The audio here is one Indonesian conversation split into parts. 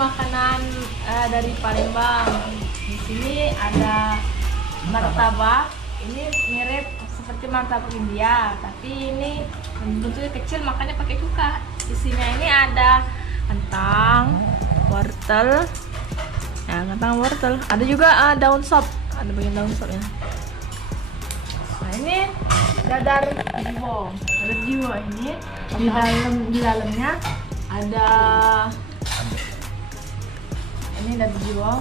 Makanan dari Palembang. Di sini ada martabak. Ini mirip seperti martabak India, tapi ini bentuknya kecil, makanya pakai cuka. Isinya ini ada kentang, wortel, kentang wortel. Ada juga daun sop, ada bagian daun sopnya. Nah ini dadar jiwo ini di dalamnya ada. Ini dadar jiwa.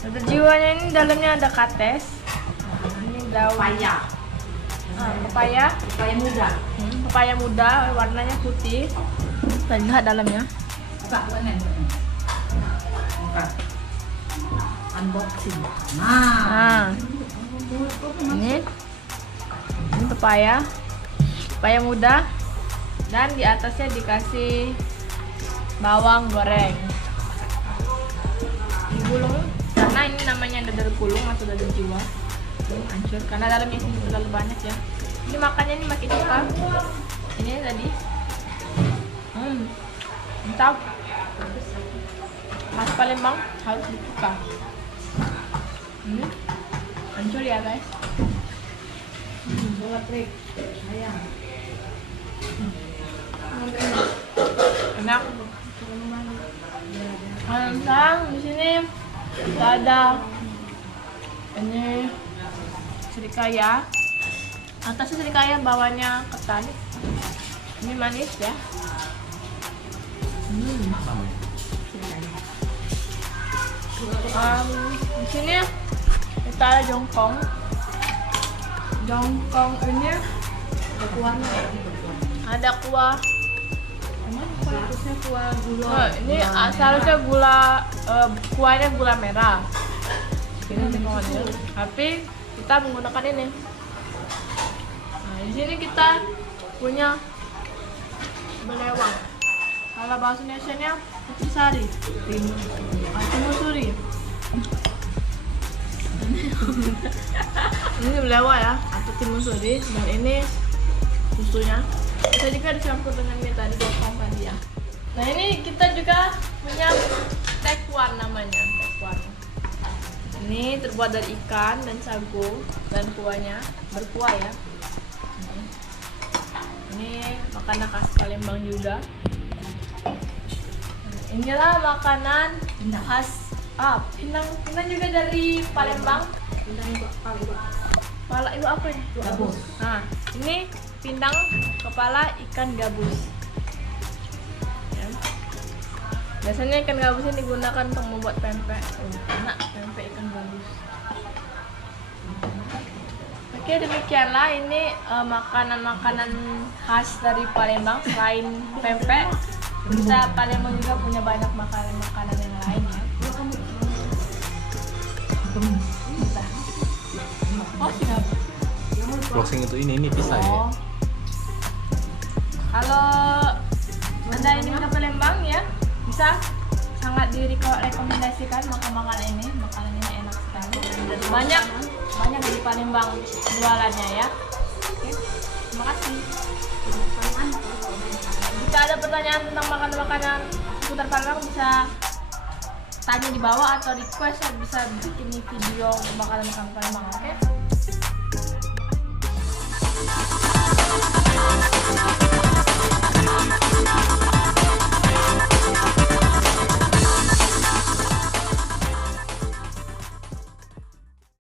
Dadar jiwanya ini dalamnya ada kates. Ini daun pepaya muda. Pepaya muda warnanya putih. Kita lihat dalamnya. Unboxing. Nah. Ini pepaya muda, dan di atasnya dikasih bawang goreng. Digulung, karena ini namanya dadar gulung atau dadar jiwa. Hancur karena dalamnya ini terlalu banyak ya. Ini makannya ini pakai cuka. Ini tadi mantap. Khas Palembang harus dicuka. Hancur ya guys. Enak. Kentang di sini ada ini serikaya. Atasnya serikaya, bawahnya ketan. Ini manis ya. Di sini kita ada jongkong. Jongkong ini Ada kuahnya. ada kuah. Harusnya kuah gula. Oh, ini seharusnya kuahnya gula merah. Ini jongkongnya. Tapi kita menggunakan ini. Nah, di sini kita punya belewang. Kalau bahasa Indonesia-nya putisari. Timusuri. Ini belewang ya, atau timusuri, dan ini susunya. Kita juga dicampur dengan mie tadi, jongkong tadi ya. Nah ini kita juga punya tekwan namanya, tekwan. Ini terbuat dari ikan dan sagu, dan kuahnya berkuah ya. Ini makanan khas Palembang juga. Inilah makanan khas pindang juga dari Palembang. Kepala ibu apa ya? Gabus. Nah, ini pindang kepala ikan gabus. Ya. Biasanya ikan gabus ini digunakan untuk membuat pempek. Enak pempek ikan gabus. Oke, demikianlah ini makanan-makanan khas dari Palembang. Selain pempek, kita Palembang juga punya banyak makanan-makanan yang lain ya. Oh, siapa? Closing itu ini pisah ya. Kalau Anda ini ke Palembang ya, bisa sangat direkomendasikan makan ini. Makanan ini enak sekali. Banyak dari Palembang jualannya ya. Oke, terima kasih. Jika ada pertanyaan tentang makanan-makanan seputar Palembang bisa tanya di bawah atau request, bisa bikin video makanan-makanan Palembang, oke?